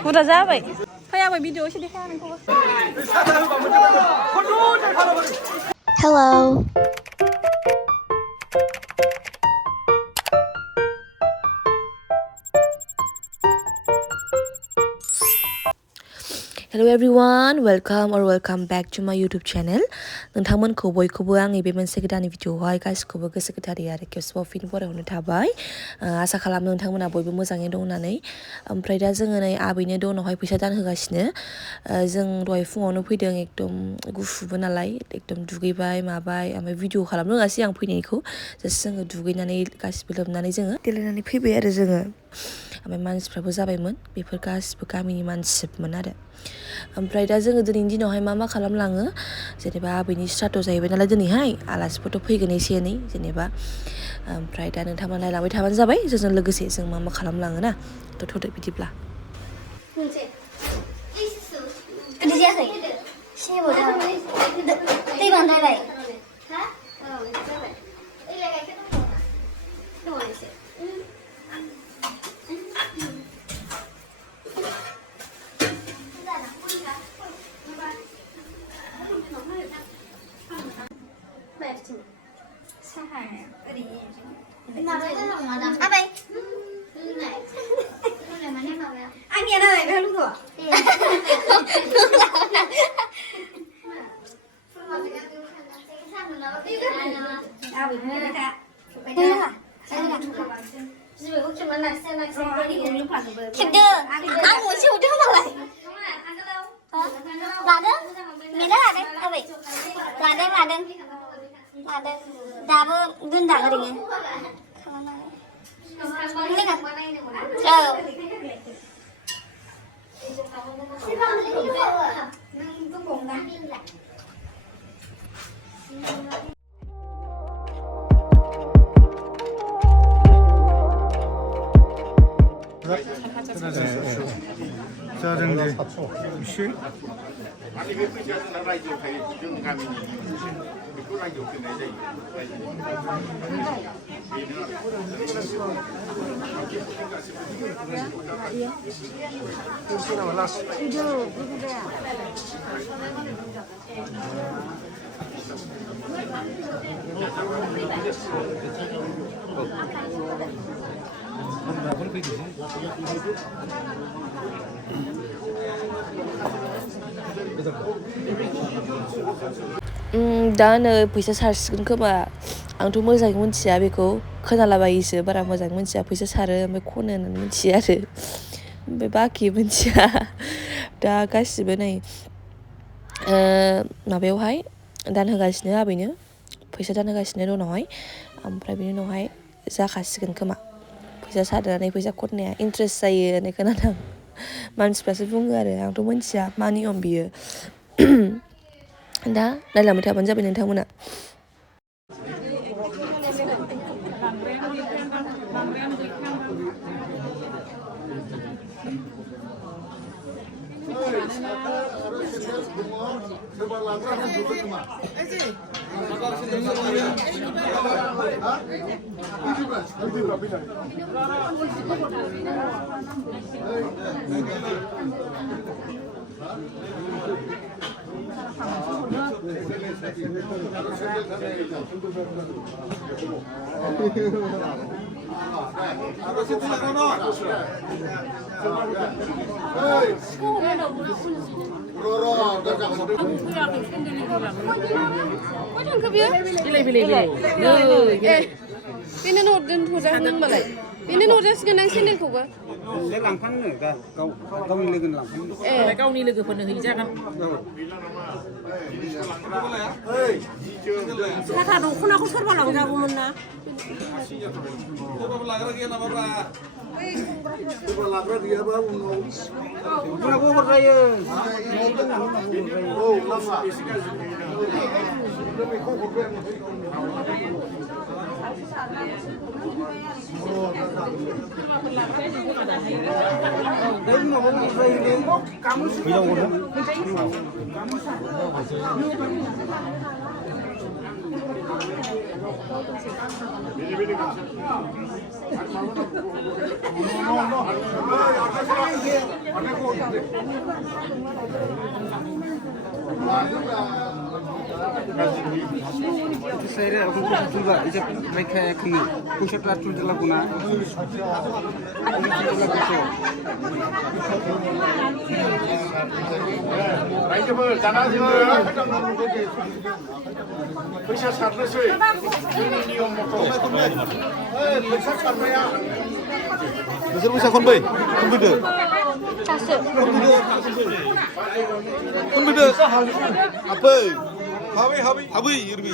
Udah जाबाय फै आबै भिडिअ एसे देखा नोंखौबो Hello. Hello everyone, welcome back to my YouTube channel. नोंथांमोनखौ बयखौबो आंनि बे मोनसे गोदान भिडिअआवहाय गासिखौबो गोसो गोथारै आरो खेबसेबाव फिन बरायहरनो थाबाय आसा खालामो नोंथांमोना बयबो मोजाङै दं होननानै ओमफ्राय दा जोङो नै आबैनो दनावहाय फैसा दान होगासिनो जों दहाय फुङावनो फैदों एकदम गुसुबो नालाय एकदम दुगैबाय माबाय ओमफ्राय भिडिअ खालामनो रोङासै आं फैनायखौ जास्ट जोङो दुगैनानै गासिबो लोबनानै जोङो देलायनानै फैबाय आरो जोङो ओमफ्राय मानसिफ्राबो जाबायमोन बेफोर गासिबो गामिनि मानसिमोन आरो ओमफ्राय दा जोङो दिनैनि दिनावहाय मा खालामलाङो जेनेबा आबैनि स्टार्ट जाहैबाय नालाय दिनैहाय आलासिफोरथ' फैगोन एसे एनै जेनेबा ओमफ्राय दा नोंथांमोना नायलांबाय थाबानो जाबाय जोंजों लोगोसे जों मा खालामलाङो ना थ'दो बिदिब्ला Abai. Anh nghe đây về lúc rồi. Chụp chưa? Anh muốn chụp trước mà lại. Là đó. Mẹ đó là đây. Abai. Là đây. Là đây. Dabu gunda kering. Ini kan? Jauh. 자른데 실 아니 왜 그지 않는 나라 이제 지금 가면 그걸 아주 내자 दा नै फैसा सारसिगोन खोमा आंथ' मोजाङै मिथिया बेखौ खोनालाबायोसो बारा मोजाङै मिथिया फैसा सारो ओमफ्राय खनो होननानै मिथिया आरो ओमफ्राय बाखि मिथिया दा गासिबो नै माबायावहाय दान होगासिनो आबैनो फैसा दान होगासिनो उनावहाय ओमफ्राय बिनि उनावहाय जाखासिगोन खोमा फैसा सारनानै फैसा खननाया इन्ट्रेस्ट जायो होननाय खोनादों मानसिफ्रासो बुङो आरो आंथ' मिथिया मा नियम बियो दा नायलांबाय थाबानो जाबाय नोंथांमोना Ini nodin tujuh nang malay. Ini nodin sekarang sendiri kuba. लांफांनो गावनि लोगोनो लांफांनो गावनि लोगोफोरनो हैजागोन साथा दख'नाखौ सोरबा लांजागौमोन ना सोरबा लाग्रा गैयाबा उनाव उनावबो हरजायो औ लामा एसे गाज्रि बेखौ हरबाय Saya aku juga ijab mereka kini pusat latul jelas guna. रायजोफोर दाना जोङो फैसा सारनोसै जोंनि नियम मथ' फैसा सारनाया Besar besar kon bay, kon beda. Sasu. Kon beda. Apa? Habi, yurbi.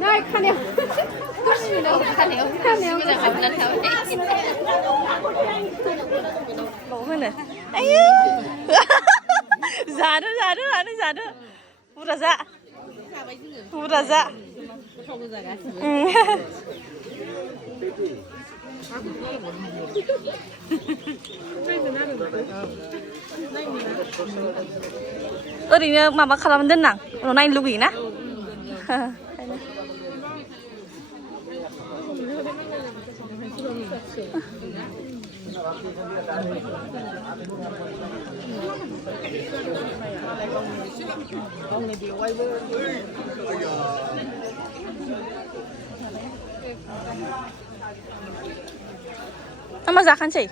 Này, khăn đeo. Khăn đeo. Bây giờ khăn lần theo đấy. Bố hơn này. Ây Giá đó. Bura dạ. Oरैनो माबा खालामना दोननां उनाव नायनो लुगैयोना Ama जाखानोसै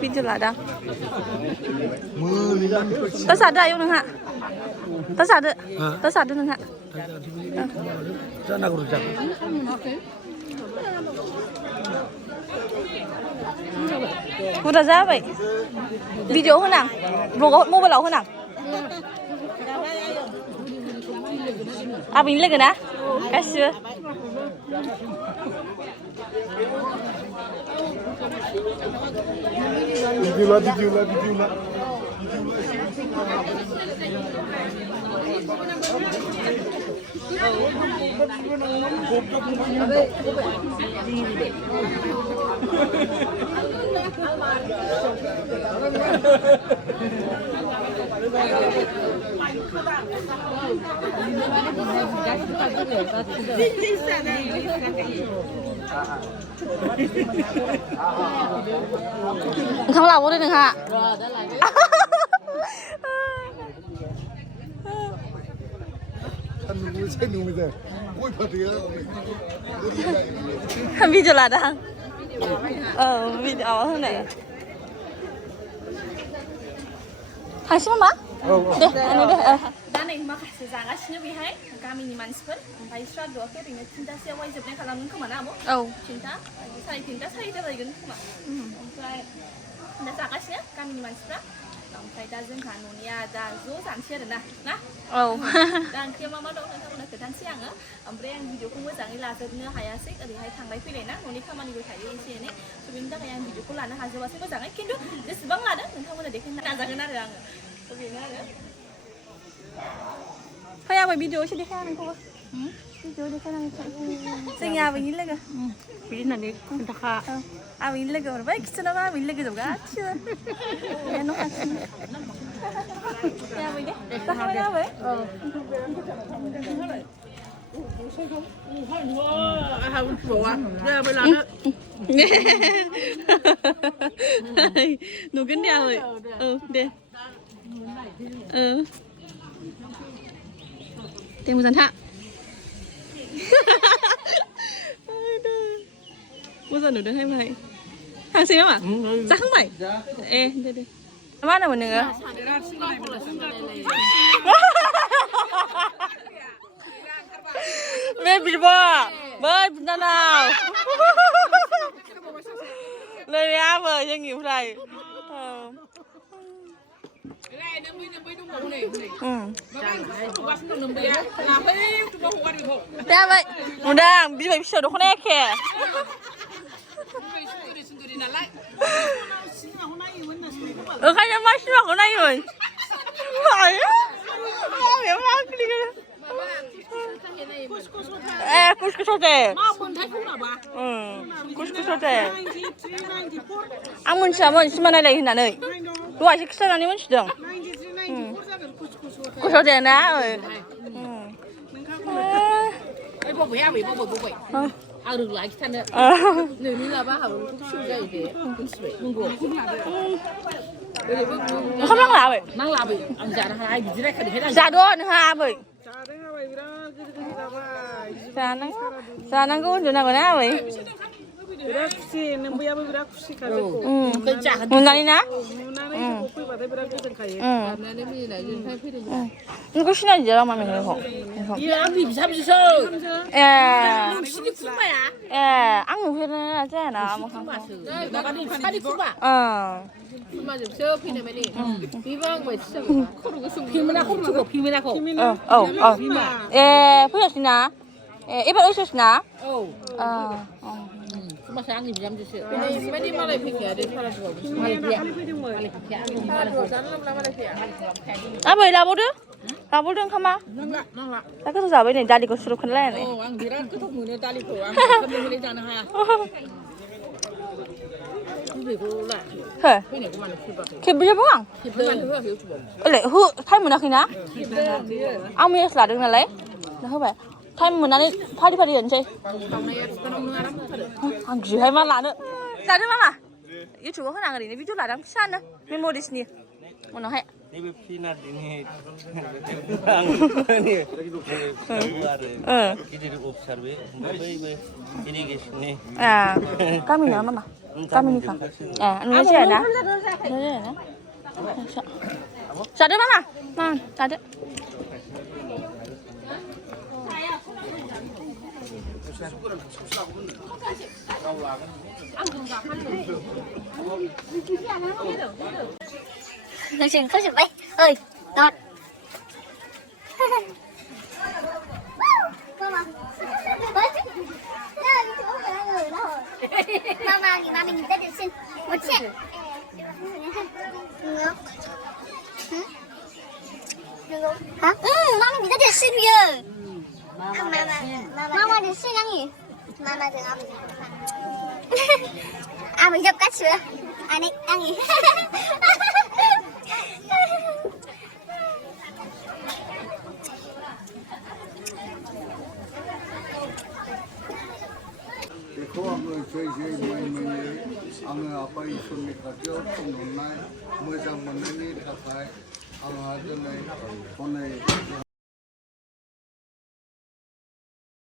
भिडिअ लादां तसादो आयौ नोंहा तसादो नोंहा बुरजा जाबाय video होनां ब्लगाव मबाइलाव होनां आबैनि लोगो ना गासिबो Videola. ओंखाम लाबावदो नोंहा भिडिअ लादां भिडिअ होनाय थांसै मा दे दा नै माखासे जागासिनो बेहाय गामिनि मानसिफोर ओमफ्राय श्राद्धआखै ओरैनो 3टासोआवहाय जोबनाय खालामगोन खोमा ना आब' 3टा 3:30 4टा जाहैगोन खोमा ओमफ्राय दा जागासिनो गामिनि मानसिफ्रा ओमफ्राय दा जोंहा न'निया दा ज' जानोसै आरोना ना दा ओंख्रिया मा दं नोंथांमोननो खोन्थानोसै आङो ओमफ्राय आं भिडिअखौ मोजाङै लाजोबनो हायासै ओरैहाय थांलाय फैलाय ना न'नि खामानिबो थायो एसे एनै स' बेनि थाखाय आं भिडिअखौ लानो हाजोबासै मोजाङै खिन्थु जेसेबां लादों नोंथांमोननो देखायनो नाजागोन आरो आङो स' बेनो आरो फै आबै भिडिअ एसे देखाय नोंखौबो भिडिअ देखायनांगौ जोंनि आबैनि लोगो बिदि होननानै खोन्थाखा आबैनि लोगो हरबाय खिथानाबा आबैनि लोगो जोब गासिबो न' खाथिनि आबै दे जाखाबाय ना आबै Nụ kính đeo rồi. Đi. Tìm một dân hạ. Bao giờ nửa được hay mày? Hàng xíu à? Chắc không mày? Ê, đi. Má nào mà nữa? Mẹ bị bò. Bơi nào nào. Lời á vời cho nhiều này. Dạ vậy. Một đang bây giờ bị sợ đồ con ếch kìa. Khai cho mắt xưa của này rồi. Phải á. Mẹ má cái đi kìa. Kuskusode. Kuskusode. Ang munsa mo simana lagi na noi. Dua siksa na ni munsa dong. Kuskusode na ơi. Ai bố bố bố. À được lại cái này. Nếu như là ba hậu cũng chịu dậy thì cũng sweet. Mông cổ. Không mang lá vậy. Mang lá vậy. Anh già nó hai bị gì đấy cái đấy. Già đó nó ha vậy. Già nó cũng chỗ nào còn nào vậy. Munani na? 이거 신나지 얘랑 마음에 들어서. 야, 비 잡으셔. 예. 신이 푸바야. 예, 앙무회는 하잖아. 뭐 한 거. 나가 좀 살이 푸바. 푸마 좀 쇼핑에 매니. 비방 뭐 있어. 피면나 코 주고 피면나 코. 예, 보셨나? 예, 이번 오셨나? Mà sáng thì dám chứ. Mấy đi mà lại phải kẻ đến sao được. À vậy là bố đứa? Là bố đứa không à? Nâng lạ. Ta cứ giờ bên này ra đi có sửa khăn lẻ này. Anh đi ra cứ thúc người ta đi khổ anh. Không đi lên ra nữa ha. Không phải cô lạ. Hả? Cái này của mình là kịp bây giờ bố ăn? Kịp bây giờ hiểu chú. Lại hư thay mình là khi nào? Ông mới là được là lấy. Là hư vậy. thay mình ăn đi 파리 연지. 안 그래 말라는. 자주 말라. 유튜브 하나 그리네 비디오 나랑 샤나 메모리스니. 뭐너 해? Ini pinat ini. Ini observe, irrigation ni. À, kami nào mà. Kami ni kan. Anu ni saya na. Sada mana? Mang, sada. Người chừng không chừng vậy ơi đọt mama mình nhìn ra điện sinh một chiếc hả? Mama nhìn ra điện sinh bây giờ mama điện sinh nhỉ? Mama đừng ăn mình dập cắt sữa anh ấy ăn gì? देखो हम आङो आफा इसोरनि खाथियाव खुलुमनाय मोजां मोननायनि थाखाय आंहा दिनै हनै